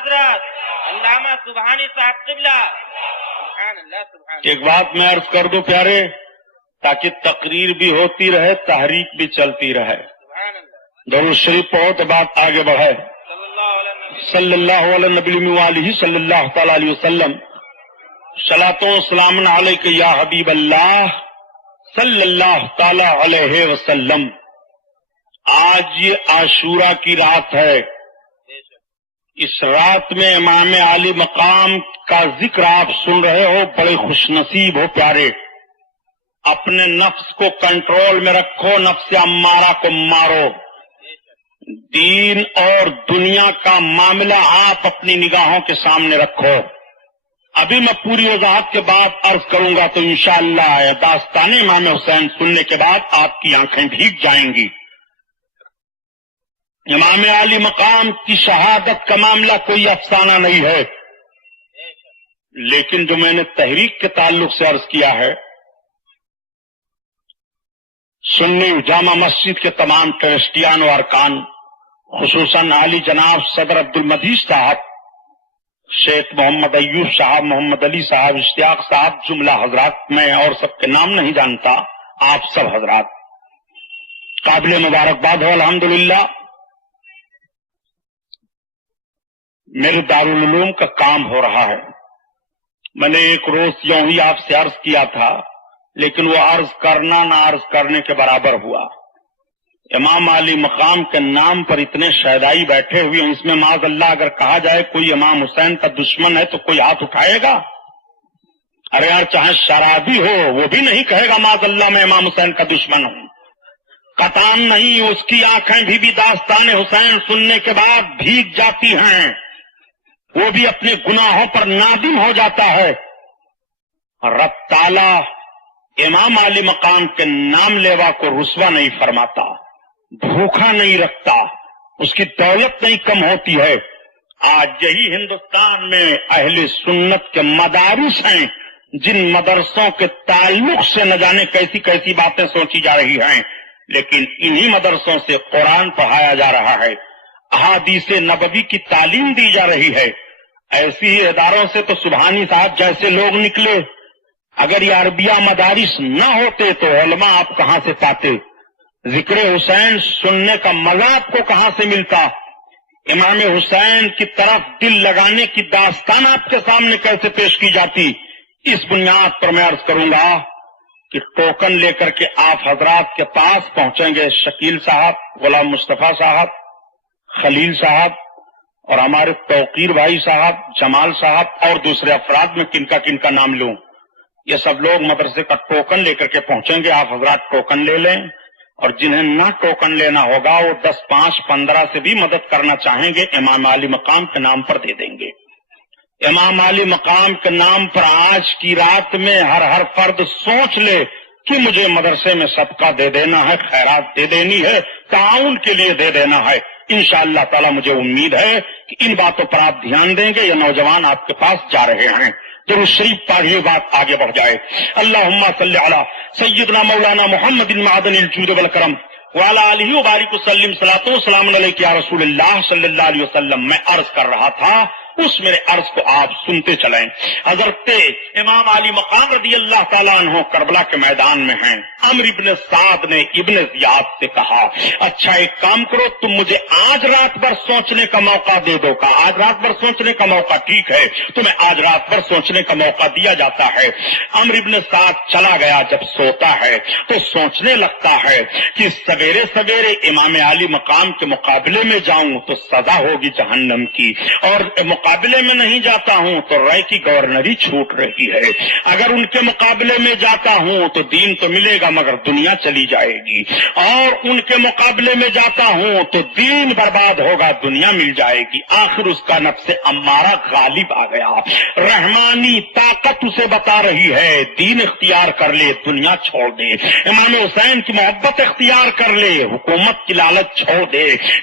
حضرت علامہ سبحانی صاحب قبلہ. سبحان اللہ سبحان اللہ. ایک بات میں عرض کر دوں پیارے، تاکہ تقریر بھی ہوتی رہے، تحریک بھی چلتی رہے. سبحان اللہ. درود شریف بہت بات آگے بڑھے. صلی اللہ علیہ وسلم. صلی اللہ علیہ نبی وآلہ صلی اللہ تعالی علیہ وسلم. صلاۃ و سلام علیک یا حبیب اللہ صلی اللہ تعالی علیہ وسلم. آج یہ عاشورہ کی رات ہے. اس رات میں امام عالی مقام کا ذکر آپ سن رہے ہو، بڑے خوش نصیب ہو پیارے. اپنے نفس کو کنٹرول میں رکھو، نفس امارہ کو مارو. دین اور دنیا کا معاملہ آپ اپنی نگاہوں کے سامنے رکھو. ابھی میں پوری وضاحت کے بعد عرض کروں گا تو انشاءاللہ داستان امام حسین سننے کے بعد آپ کی آنکھیں بھیگ جائیں گی. امام علی مقام کی شہادت کا معاملہ کوئی افسانہ نہیں ہے، لیکن جو میں نے تحریک کے تعلق سے عرض کیا ہے، سنی جامع مسجد کے تمام ٹرسٹیان و ارکان، خصوصاً عالی جناب صدر عبد المجید صاحب، شیخ محمد ایوب صاحب، محمد علی صاحب، اشتیاق صاحب، جملہ حضرات، میں اور سب کے نام نہیں جانتا، آپ سب حضرات قابل مبارکباد ہو. الحمدللہ میرے دارالعلوم کا کام ہو رہا ہے. میں نے ایک روز یوں ہی آپ سے عرض کیا تھا، لیکن وہ عرض کرنا نہ عرض کرنے کے برابر ہوا. امام علی مقام کے نام پر اتنے شہدائی بیٹھے ہوئے ہیں، اس میں معاذ اللہ اگر کہا جائے کوئی امام حسین کا دشمن ہے تو کوئی ہاتھ اٹھائے گا؟ ارے یار، چاہے شرابی ہو وہ بھی نہیں کہے گا معاذ اللہ میں امام حسین کا دشمن ہوں. قطعاً نہیں. اس کی آنکھیں بھی داستان حسین سننے کے بعد بھیگ جاتی ہیں، وہ بھی اپنے گناہوں پر نادم ہو جاتا ہے. رب تعالی امام علی مقام کے نام لیوا کو رسوا نہیں فرماتا، بھوکا نہیں رکھتا، اس کی دولت نہیں کم ہوتی ہے. آج یہی ہندوستان میں اہل سنت کے مدارس ہیں، جن مدرسوں کے تعلق سے نہ جانے کیسی کیسی باتیں سوچی جا رہی ہیں، لیکن انہی مدرسوں سے قرآن پڑھایا جا رہا ہے، احادیث نبوی کی تعلیم دی جا رہی ہے. ایسی ہی اداروں سے تو سبحانی صاحب جیسے لوگ نکلے. اگر یہ عربیہ مدارس نہ ہوتے تو علماء آپ کہاں سے پاتے؟ ذکر حسین سننے کا مزہ آپ کو کہاں سے ملتا؟ امام حسین کی طرف دل لگانے کی داستان آپ کے سامنے کیسے پیش کی جاتی؟ اس بنیاد پر میں عرض کروں گا کہ ٹوکن لے کر کے آپ حضرات کے پاس پہنچیں گے. شکیل صاحب، غلام مصطفیٰ صاحب، خلیل صاحب اور ہمارے توقیر بھائی صاحب، جمال صاحب اور دوسرے افراد میں کن کا نام لوں، یہ سب لوگ مدرسے کا ٹوکن لے کر کے پہنچیں گے. آپ حضرات ٹوکن لے لیں، اور جنہیں نہ ٹوکن لینا ہوگا وہ 10، 5، 15 سے بھی مدد کرنا چاہیں گے، امام علی مقام کے نام پر دے دیں گے. امام علی مقام کے نام پر آج کی رات میں ہر فرد سوچ لے کہ مجھے مدرسے میں صدقہ دے دینا ہے، خیرات دے دینی ہے، تعاون کے لیے دے دینا ہے. انشاءاللہ تعالی مجھے امید ہے کہ ان باتوں پر آپ دھیان دیں گے. یہ نوجوان آپ کے پاس جا رہے ہیں، درود شریف پڑھیے، بات آگے بڑھ جائے. اللہم صلی علی سیدنا مولانا محمد معدن الجود والکرم وعلی آلہ وبارک وسلم. صلاۃ و سلام علیک یا رسول اللہ صلی اللہ علیہ وسلم. میں عرض کر رہا تھا، اس میرے عرض کو آپ سنتے چلیں. حضرت امام علی مقام رضی اللہ تعالیٰ عنہ کربلا کے میدان میں ہیں. عمرو ابن سعد نے ابن زیاد سے کہا، اچھا ایک کام کرو، تم مجھے آج رات بھر سوچنے کا موقع دے دو. کہا آج رات بھر سوچنے کا موقع؟ ٹھیک ہے، تمہیں آج رات بھر سوچنے کا موقع دیا جاتا ہے. عمرو ابن سعد چلا گیا. جب سوتا ہے تو سوچنے لگتا ہے کہ سویرے سویرے امام علی مقام کے مقابلے میں جاؤں تو سزا ہوگی جہنم کی، اور مقابلے میں نہیں جاتا ہوں تو رائے کی گورنری چھوٹ رہی ہے. اگر ان کے مقابلے میں جاتا ہوں تو دین تو ملے گا مگر دنیا چلی جائے گی، اور ان کے مقابلے میں جاتا ہوں تو دین برباد ہوگا، دنیا مل جائے گی. آخر اس کا نفس امارہ غالب آ گیا. رحمانی طاقت اسے بتا رہی ہے دین اختیار کر لے، دنیا چھوڑ دے، امام حسین کی محبت اختیار کر لے، حکومت کی لالچ چھوڑ دے.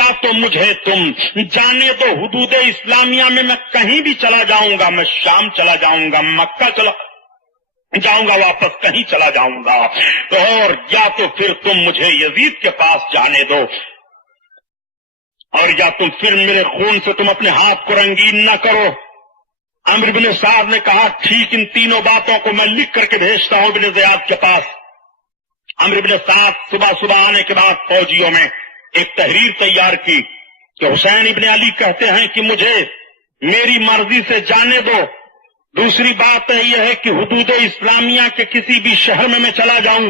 یا تو مجھے تم جانے دو حدود اسلامیہ میں کہیں بھی چلا جاؤں گا، میں شام چلا جاؤں گا، مکہ چلا جاؤں گا، واپس کہیں چلا جاؤں گا، اور یا تو پھر تم مجھے یزید کے پاس جانے دو، اور یا تم پھر میرے خون سے تم اپنے ہاتھ کو رنگین نہ کرو۔ عمرو بن سعد نے کہا ٹھیک، ان تینوں باتوں کو میں لکھ کر کے بھیجتا ہوں ابن زیاد کے پاس۔ عمرو بن سعد صبح آنے کے بعد فوجیوں میں ایک تحریر تیار کی کہ حسین ابن علی کہتے ہیں کہ مجھے میری مرضی سے جانے دو، دوسری بات یہ ہے کہ حدود اسلامیہ کے کسی بھی شہر میں چلا جاؤں،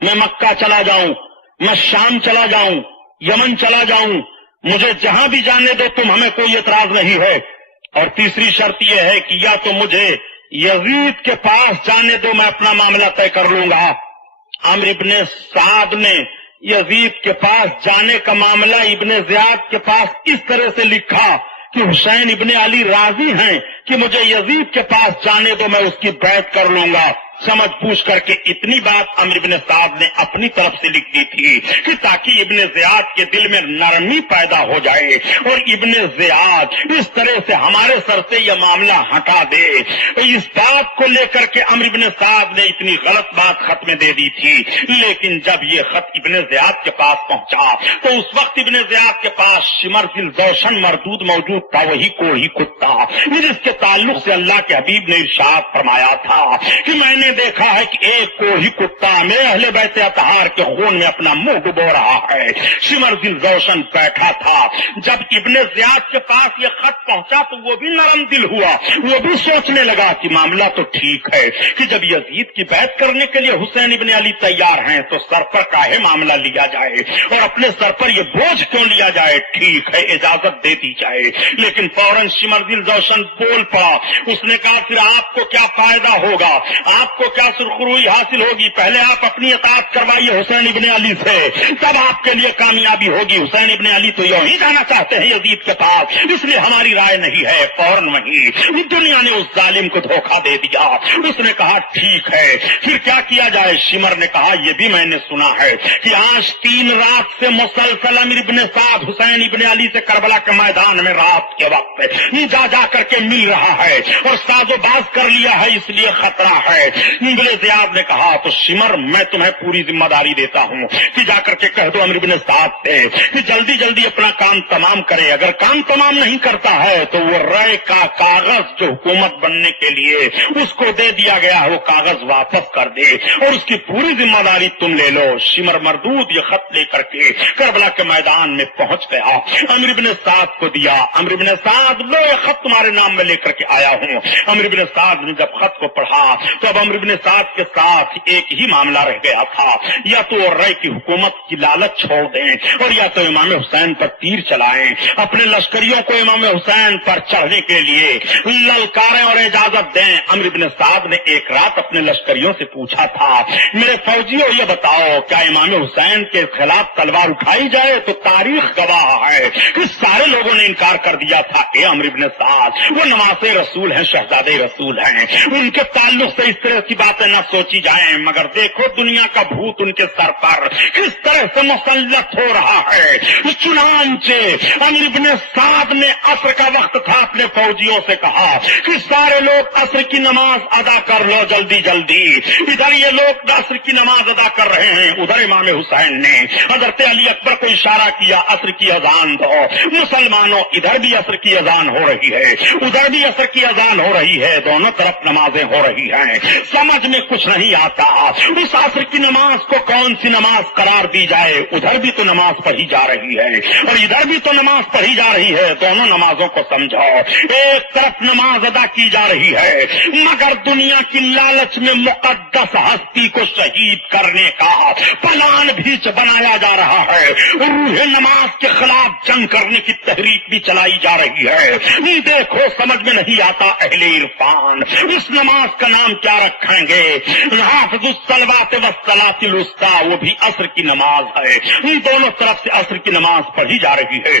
میں مکہ چلا جاؤں، میں شام چلا جاؤں، یمن چلا جاؤں، مجھے جہاں بھی جانے دو تم، ہمیں کوئی اعتراض نہیں ہے، اور تیسری شرط یہ ہے کہ یا تو مجھے یزید کے پاس جانے دو، میں اپنا معاملہ طے کر لوں گا۔ عمرو بن سعد نے یزید کے پاس جانے کا معاملہ ابن زیاد کے پاس اس طرح سے لکھا کہ حسین ابن علی راضی ہیں کہ مجھے یزید کے پاس جانے دو، میں اس کی بیعت کر لوں گا۔ سمجھ پوچھ کر کے اتنی بات عمرو بن سعد نے اپنی طرف سے لکھ دی تھی کہ تاکہ ابن زیاد کے دل میں نرمی پیدا ہو جائے اور ابن زیاد اس طرح سے ہمارے سر سے یہ معاملہ ہٹا دے۔ اس بات کو لے کر کے عمرو بن سعد نے اتنی غلط بات خط میں دے دی تھی، لیکن جب یہ خط ابن زیاد کے پاس پہنچا تو اس وقت ابن زیاد کے پاس شمر ذی الجوشن مردود موجود تھا، وہی کوڑی کتا جس کے تعلق سے اللہ کے حبیب نے ارشاد فرمایا تھا کہ میں نے دیکھا ہے کہ ایک کوڑی کتا میرے اہل بیت اطہار کے خون میں اپنا منہ ڈبو رہا ہے۔ شمر ذی الجوشن بیٹھا تھا، جب ابن زیاد کے پاس یہ خط پہنچا تو وہ بھی نرم دل ہوا، وہ بھی سوچنے لگا کہ معاملہ تو ٹھیک ہے کہ جب یزید کی بیعت کرنے کے لیے حسین ابن علی تیار ہیں تو سر پر کاہے معاملہ لیا جائے اور اپنے سر پر یہ بوجھ کیوں لیا جائے، ٹھیک ہے اجازت دے دی جائے۔ لیکن فوراً شمر ذی الجوشن بول پڑا، اس نے کہا پھر آپ کو کیا فائدہ ہوگا، آپ کو کیا سرخروئی حاصل ہوگی، پہلے آپ اپنی اطاعت کروائیے حسین ابن علی سے، تب آپ کے لیے کامیابی ہوگی۔ حسین ابن علی تو یوں ہی جانا چاہتے ہیں یزید کے پاس، اس لیے ہماری رائے نہیں ہے۔ فوراً وہیں دنیا نے اس ظالم کو دھوکہ دے دیا، اس نے کہا ٹھیک ہے پھر کیا کیا جائے۔ شمر نے کہا یہ بھی میں نے سنا ہے کہ آج 3 رات سے مسلسل عمرو ابن سعد حسین ابن علی سے کربلا کے میدان میں رات کے وقت جا کر کے مل رہا ہے اور ساز و باز کر لیا ہے، اس لیے خطرہ ہے۔ ابن زیاد نے کہا تو شمر میں تمہیں پوری ذمہ داری دیتا ہوں کہ جا کر کے کہہ دو عمرو بن سعد سے کہ جلدی جلدی اپنا کام تمام کرے، اگر کام تمام نہیں کرتا ہے تو وہ رائے کا کاغذ جو حکومت بننے کے لیے اس کو دے دیا گیا ہے وہ کاغذ واپس کر دے اور اس کی پوری ذمہ داری تم لے لو۔ شمر مردود یہ خط لے کر کے کربلا کے میدان میں پہنچ گیا، عمرو بن سعد کو دیا۔ عمرو بن سعد لو یہ خط تمہارے نام میں لے کر کے آیا ہوں۔ عمرو بن سعد نے جب خط کو پڑھا تو اب عمرو بن سعد کے ساتھ ایک ہی معاملہ رہ گیا تھا، یا تو رائے کی حکومت کی لالچ چھوڑ دیں اور یا تو امام حسین پر تیر چلائیں، اپنے لشکریوں کو امام حسین پر چڑھنے کے لیے للکاریں اور اجازت دیں۔ عمرو بن سعد نے ایک رات اپنے لشکریوں سے پوچھا تھا میرے فوجیوں یہ بتاؤ کیا امام حسین کے خلاف تلوار اٹھائی جائے؟ تو تاریخ گواہ ہے کہ سارے لوگوں نے انکار کر دیا تھا۔ اے عمرو بن سعد وہ نواسے رسول ہیں، شہزادے رسول ہیں، ان کے تعلق سے اس طرح کی باتیں نہ سوچی جائیں، مگر دیکھو دنیا کا بھوت ان کے سر پر کس طرح سے مسلط ہو رہا ہے۔ چنانچہ عمرو بن سعد نے عصر کا وقت تھا، اپنے فوجیوں سے کہا کہ سارے لوگ عصر کی نماز ادا کر لو جلدی جلدی۔ ادھر یہ لوگ عصر کی نماز ادا کر رہے ہیں، ادھر امام حسین نے حضرت علی اکبر کو اشارہ کیا عصر کی اذان دو۔ مسلمانوں ادھر بھی عصر کی اذان ہو رہی ہے، ادھر بھی عصر کی اذان ہو رہی ہے، دونوں طرف نمازیں ہو رہی ہیں، سمجھ میں کچھ نہیں آتا اس عصر کی نماز کو کون سی نماز قرار دی جائے۔ ادھر بھی تو نماز پڑھی جا رہی ہے اور ادھر بھی تو نماز پڑھی جا رہی ہے، دونوں نمازوں کو سمجھو۔ ایک طرف نماز ادا کی جا رہی ہے مگر دنیا کی لالچ میں مقدس ہستی کو شہید کرنے کا پلان بھی بنایا جا رہا ہے، روح نماز کے خلاف جنگ کرنے کی تحریک بھی چلائی جا رہی ہے۔ دیکھو سمجھ میں نہیں آتا اہل عرفان اس نماز کا نام کیا رکھیں گے؟ حافظ الصلوات والصلاۃ الوسطی، وہ بھی عصر کی نماز ہے، دونوں طرف سے عصر کی نماز پڑھی جا رہی ہے۔